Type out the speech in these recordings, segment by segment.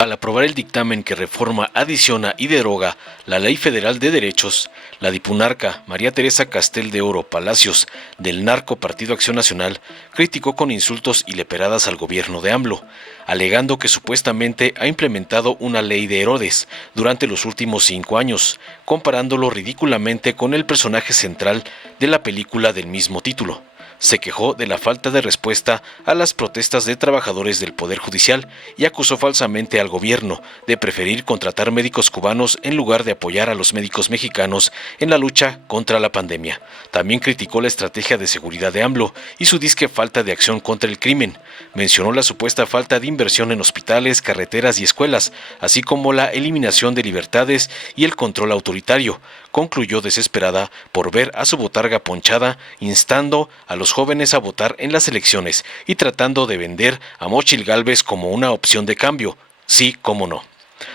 Al aprobar el dictamen que reforma, adiciona y deroga la Ley Federal de Derechos, la dipunarca María Teresa Castel de Oro Palacios del narco Partido Acción Nacional criticó con insultos y leperadas al gobierno de AMLO, alegando que supuestamente ha implementado una ley de Herodes durante los últimos 5 años, comparándolo ridículamente con el personaje central de la película del mismo título. Se quejó de la falta de respuesta a las protestas de trabajadores del Poder Judicial y acusó falsamente al gobierno de preferir contratar médicos cubanos en lugar de apoyar a los médicos mexicanos en la lucha contra la pandemia. También criticó la estrategia de seguridad de AMLO y su disque falta de acción contra el crimen. Mencionó la supuesta falta de inversión en hospitales, carreteras y escuelas, así como la eliminación de libertades y el control autoritario. Concluyó desesperada por ver a su botarga ponchada, instando a los jóvenes a votar en las elecciones y tratando de vender a Xóchitl Gálvez como una opción de cambio. Sí, cómo no.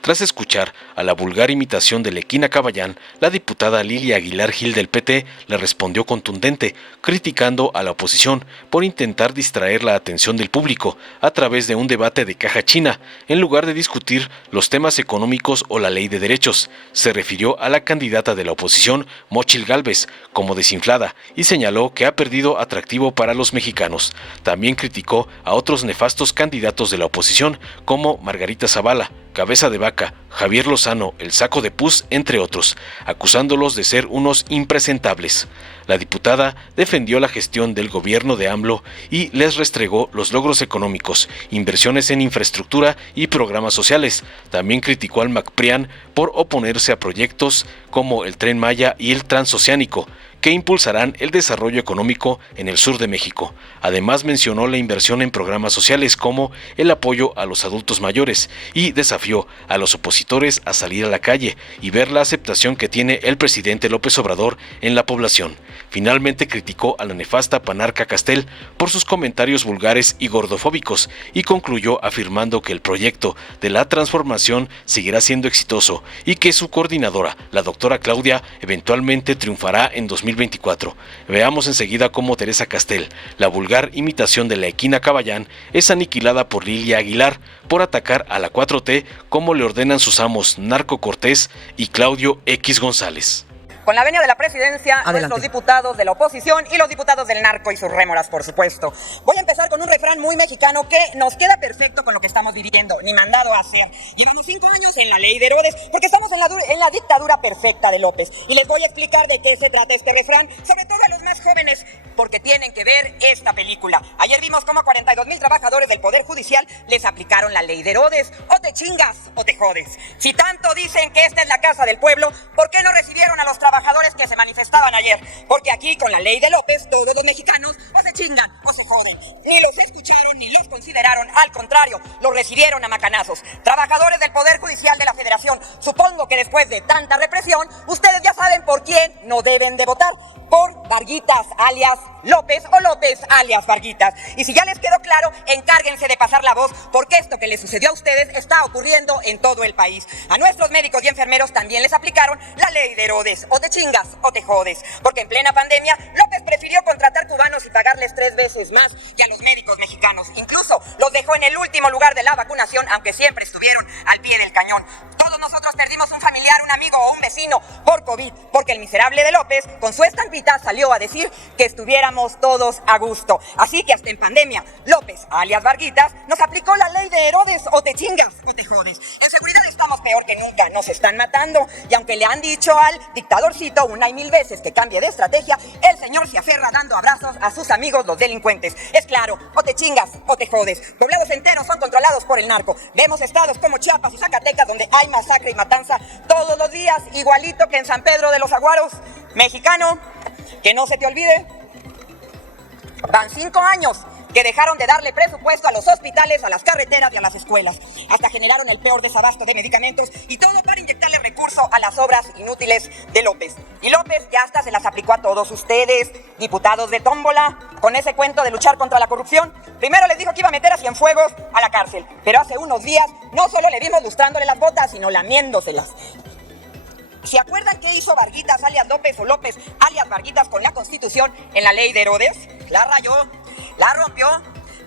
Tras escuchar a la vulgar imitación de Lequina Caballán, la diputada Lilia Aguilar Gil del PT le respondió contundente, criticando a la oposición por intentar distraer la atención del público a través de un debate de caja china, en lugar de discutir los temas económicos o la ley de derechos. Se refirió a la candidata de la oposición, Xóchitl Gálvez, como desinflada y señaló que ha perdido atractivo para los mexicanos. También criticó a otros nefastos candidatos de la oposición, como Margarita Zavala, Cabeza de Vaca, Javier Lozano, el Saco de Pus, entre otros, acusándolos de ser unos impresentables. La diputada defendió la gestión del gobierno de AMLO y les restregó los logros económicos, inversiones en infraestructura y programas sociales. También criticó al MacPrian por oponerse a proyectos como el Tren Maya y el Transoceánico, que impulsarán el desarrollo económico en el sur de México. Además mencionó la inversión en programas sociales como el apoyo a los adultos mayores y desafió a los opositores a salir a la calle y ver la aceptación que tiene el presidente López Obrador en la población. Finalmente criticó a la nefasta panarca Castel por sus comentarios vulgares y gordofóbicos y concluyó afirmando que el proyecto de la transformación seguirá siendo exitoso y que su coordinadora, la doctora Claudia, eventualmente triunfará en 2024. Veamos enseguida cómo Teresa Castel, la vulgar imitación de Lequina Caballán, es aniquilada por Lilia Aguilar por atacar a la 4T como le ordenan sus amos Narco Cortés y Claudio X González. Con la venia de la presidencia, nuestros diputados de la oposición y los diputados del narco y sus rémoras, por supuesto. Voy a empezar con un refrán muy mexicano que nos queda perfecto con lo que estamos viviendo, ni mandado a hacer. Llevamos 5 años en la ley de Herodes porque estamos en la dictadura perfecta de López. Y les voy a explicar de qué se trata este refrán, sobre todo a los más jóvenes, porque tienen que ver esta película. Ayer vimos cómo a 42,000 trabajadores del Poder Judicial les aplicaron la ley de Herodes. O te chingas o te jodes. Si tanto dicen que esta es la casa del pueblo, ¿por qué no recibieron a los trabajadores que se manifestaban ayer? Porque aquí con la ley de López todos los mexicanos o se chingan o se joden. Ni los escucharon ni los consideraron, al contrario, los recibieron a macanazos. Trabajadores del Poder Judicial de la Federación, supongo que después de tanta represión, ustedes ya saben por quién no deben de votar. Por Varguitas alias López o López alias Varguitas. Y si ya les quedó claro, encárguense de pasar la voz, porque esto que les sucedió a ustedes está ocurriendo en todo el país. A nuestros médicos y enfermeros también les aplicaron la ley de Herodes. O te chingas o te jodes. Porque en plena pandemia, López prefirió contratar cubanos y pagarles 3 veces más que a los médicos mexicanos. Incluso los dejó en el último lugar de la vacunación, aunque siempre estuvieron al pie del cañón. Todos nosotros perdimos un familiar, un amigo o un vecino por COVID, porque el miserable de López, con su estampita, salió a decir que estuviéramos todos a gusto. Así que hasta en pandemia, López, alias Varguitas, nos aplicó la ley de Herodes, o te chingas o te jodes. En seguridad estamos peor que nunca, nos están matando. Y aunque le han dicho al dictadorcito 1 y 1000 veces que cambie de estrategia, el señor se aferra dando abrazos a sus amigos los delincuentes. Es claro, o te chingas o te jodes. Poblados enteros son controlados por el narco. Vemos estados como Chiapas y Zacatecas donde hay masacre y matanza todos los días, igualito que en San Pedro de los Aguaros. Mexicano, que no se te olvide, van 5 años que dejaron de darle presupuesto a los hospitales, a las carreteras y a las escuelas. Hasta generaron el peor desabasto de medicamentos y todo para inyectarle recurso a las obras inútiles de López. Y López ya hasta se las aplicó a todos ustedes, diputados de tómbola, con ese cuento de luchar contra la corrupción. Primero les dijo que iba a meter a Cienfuegos a la cárcel, pero hace unos días no solo le vimos lustrándole las botas, sino lamiéndoselas. ¿Se acuerdan qué hizo Varguitas alias López o López alias Varguitas con la Constitución en la ley de Herodes? La rayó, la rompió,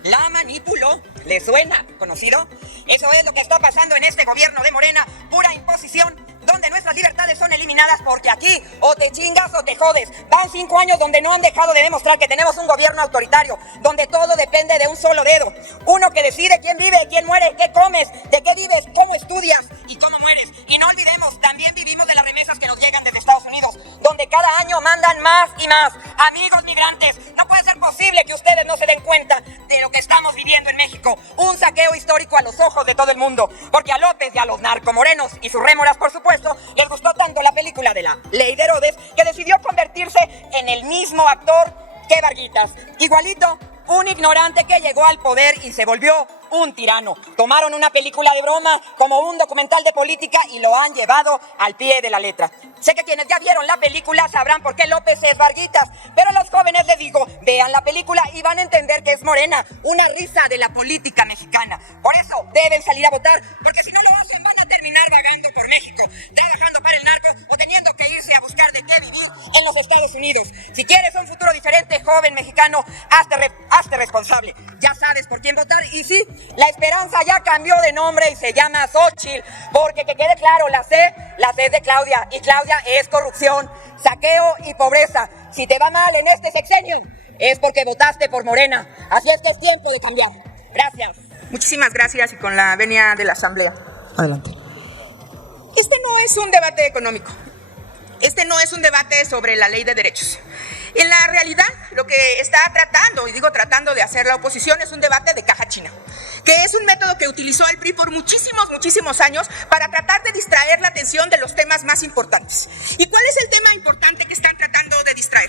la manipuló. ¿Le suena conocido? Eso es lo que está pasando en este gobierno de Morena, pura imposición, donde nuestras libertades son eliminadas porque aquí o te chingas o te jodes. Van 5 años donde no han dejado de demostrar que tenemos un gobierno autoritario, donde todo depende de un solo dedo. Uno que decide quién vive, quién muere, qué comes, de qué vives, cómo estudias y cómo mueres. Y no olvidemos, también vivimos de las remesas que nos llegan desde Estados Unidos, donde cada año mandan más y más. Amigos migrantes, no puede ser posible que ustedes no se den cuenta de lo que estamos viviendo en México. Un saqueo histórico a los ojos de todo el mundo, porque a López y a los narcomorenos y sus rémoras, por supuesto, les gustó tanto la película de la Ley de Herodes que decidió convertirse en el mismo actor que Varguitas. Igualito, un ignorante que llegó al poder y se volvió un tirano. Tomaron una película de broma como un documental de política y lo han llevado al pie de la letra. Sé que quienes ya vieron la película sabrán por qué López es Varguitas, pero a los jóvenes les digo, vean la película y van a entender que es Morena, una risa de la política mexicana. Por eso deben salir a votar, porque si no lo hacen van a terminar vagando por México, trabajando para el narco o teniendo que irse a buscar de qué vivir en los Estados Unidos. Si quieres un futuro diferente, joven mexicano, hazte responsable. Ya sabes por quién votar y sí, la Esperanza ya cambió de nombre y se llama Xóchitl, porque que quede claro, la C es de Claudia y Claudia es corrupción, saqueo y pobreza. Si te va mal en este sexenio, es porque votaste por Morena. Así es que es tiempo de cambiar. Gracias. Muchísimas gracias y con la venia de la Asamblea. Adelante. Este no es un debate económico. Este no es un debate sobre la ley de derechos. En la realidad, lo que está tratando de hacer la oposición es un debate de caja china, que es un método que utilizó el PRI por muchísimos años para tratar de distraer la atención de los temas más importantes. ¿Y cuál es el tema importante que están tratando de distraer?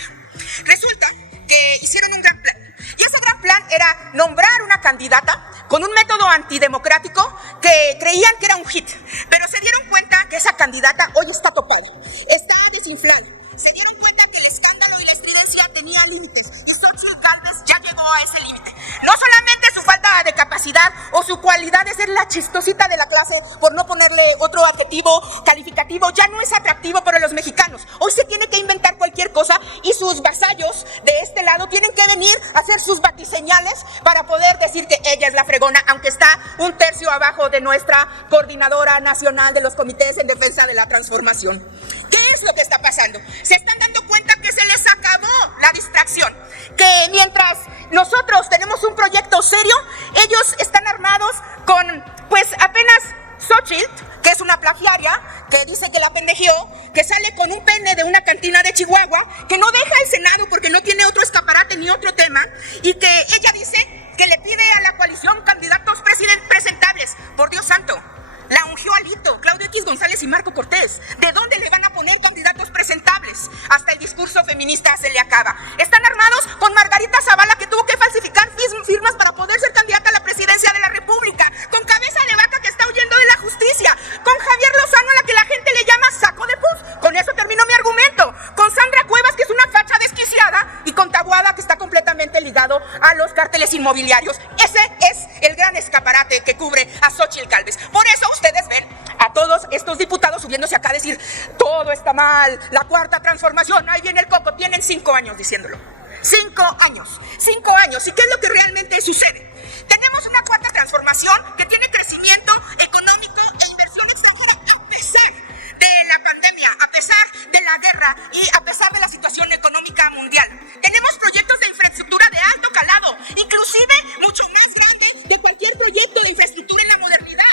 Resulta que hicieron un gran plan. Y ese gran plan era nombrar una candidata con un método antidemocrático que creían que era un hit. Pero se dieron cuenta que esa candidata hoy está topada, está desinflada. Se dieron cuenta que el escándalo y la estridencia tenía límites. Y Xóchitl Gálvez ya llegó a ese límite. No solamente su falta de capacidad o su cualidad de ser la chistosita de la clase, por no ponerle otro adjetivo calificativo, ya no es atractivo para los mexicanos. Hoy se tiene que inventar cualquier cosa y sus vasallos de este lado tienen que venir a hacer sus batiseñales para poder decir que ella es la fregona, aunque está un tercio abajo de nuestra coordinadora nacional de los comités en defensa de la transformación. ¿Qué es lo que está pasando? Se están dando cuenta que se les acabó la distracción, que mientras nosotros tenemos un proyecto serio, ellos están armados con, pues apenas Xóchitl, que es una plagiaria, que dice que la pendejeó, que sale con un pene de una cantina de Chihuahua, que no deja el Senado porque no tiene otro escaparate ni otro tema, y que ella dice que le pide a la coalición candidatos presentables. Por Dios santo, la ungió Alito, Claudio X González y Marco Cortés. ¿De dónde le van a poner candidatos presentables? Hasta el discurso feminista se le acaba. Están armados con Margarita Zavala, que tuvo que falsificar firmas para poder ser candidata a la presidencia de la República, con Cabeza de Vaca, que está huyendo de la justicia, con Javier Lozano, a la que la gente le llama saco de pus. Con eso termino mi argumento. Con Sandra Cuevas, que es una facha desquiciada, y con Taboada, que está completamente ligado a los cárteles inmobiliarios. Ese es el gran escaparate que cubre a Xóchitl Gálvez. Por eso ustedes ven a todos estos diputados subiéndose acá a decir todo está mal, la cuarta transformación, ahí viene el coco. Tienen 5 años diciéndolo. 5 años. 5 años. ¿Y qué es lo que realmente sucede? Tenemos una cuarta transformación que tiene crecimiento económico e inversión extranjera a pesar de la pandemia, a pesar de la guerra y a pesar de la situación económica mundial. Tenemos proyectos de infraestructura de alto calado, inclusive mucho más grande de cualquier proyecto de infraestructura en la modernidad.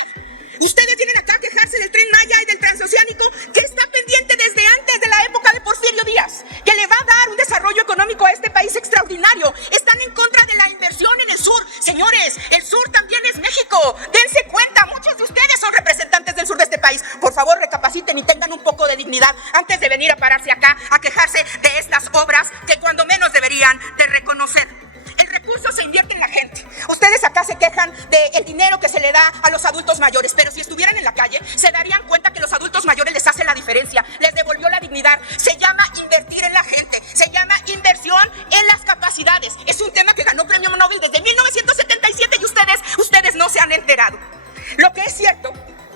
Ustedes vienen acá a quejarse del Tren Maya y del Transoceánico, que está pendiente desde antes de la época de Porfirio Díaz, que le va a dar un desarrollo económico a este país extraordinario. Están en contra de la inversión en el sur. Señores, el sur también es México. Dense cuenta, muchos de ustedes son representantes del sur de este país. Por favor, recapaciten y tengan un poco de dignidad antes de venir a pararse acá a quejarse de estas obras que cuando menos deberían de reconocer. El recurso se invierte en la gente. Ustedes acá se quejan del dinero que se le da a los adultos mayores, pero si estuvieran en la calle, se darían cuenta que los adultos mayores les hace la diferencia, les devolvió la dignidad. Se llama invertir en la gente, se llama inversión en las capacidades. Es un tema que ganó premio Nobel desde 1977 y ustedes no se han enterado. Lo que es cierto,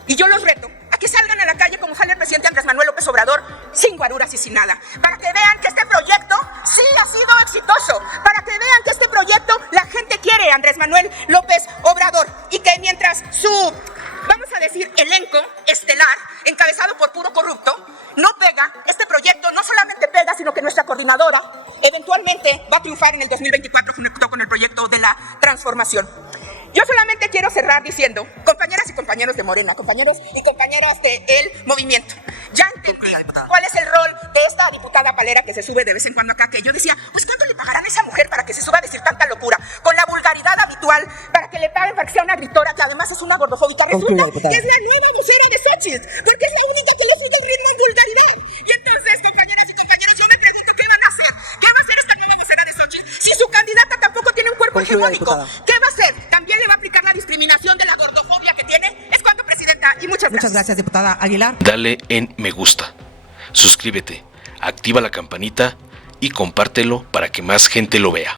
y yo los reto, a que salgan a la calle como sale el presidente Andrés Manuel López Obrador, sin guaruras y sin nada, para que vean que este proyecto sí ha sido exitoso, para que vean que este proyecto la gente quiere a Andrés Manuel López Obrador, y que mientras su elenco estelar encabezado por puro corrupto no pega. Este proyecto no solamente pega, sino que nuestra coordinadora eventualmente va a triunfar en el 2024 junto con el proyecto de la transformación. Yo solamente quiero cerrar diciendo, compañeras y compañeros de Morena, compañeros y compañeras del movimiento, ya entendí cuál es el rol de esta diputada palera que se sube de vez en cuando acá, que yo decía, pues ¿cuánto le pagarán a esa mujer para que se suba a decir tanta locura? Con la vulgaridad habitual, para que le paguen para que sea una gritora, que además es una gordofóbica. Resulta que es la nueva vocera de Xochitl, porque es la única que le sube el ritmo en vulgaridad. Y entonces, compañeras y compañeros, yo me pregunto, ¿qué van a hacer? ¿Qué va a hacer esta nueva vocera de Xochitl si su candidata tampoco tiene un cuerpo hegemónico? ¿Qué va a hacer? ¿También le va a aplicar la discriminación de la gordofobia que tiene? Es cuanto, presidenta, y muchas gracias. Muchas gracias, diputada Aguilar. Dale en me gusta, suscríbete, activa la campanita y compártelo para que más gente lo vea.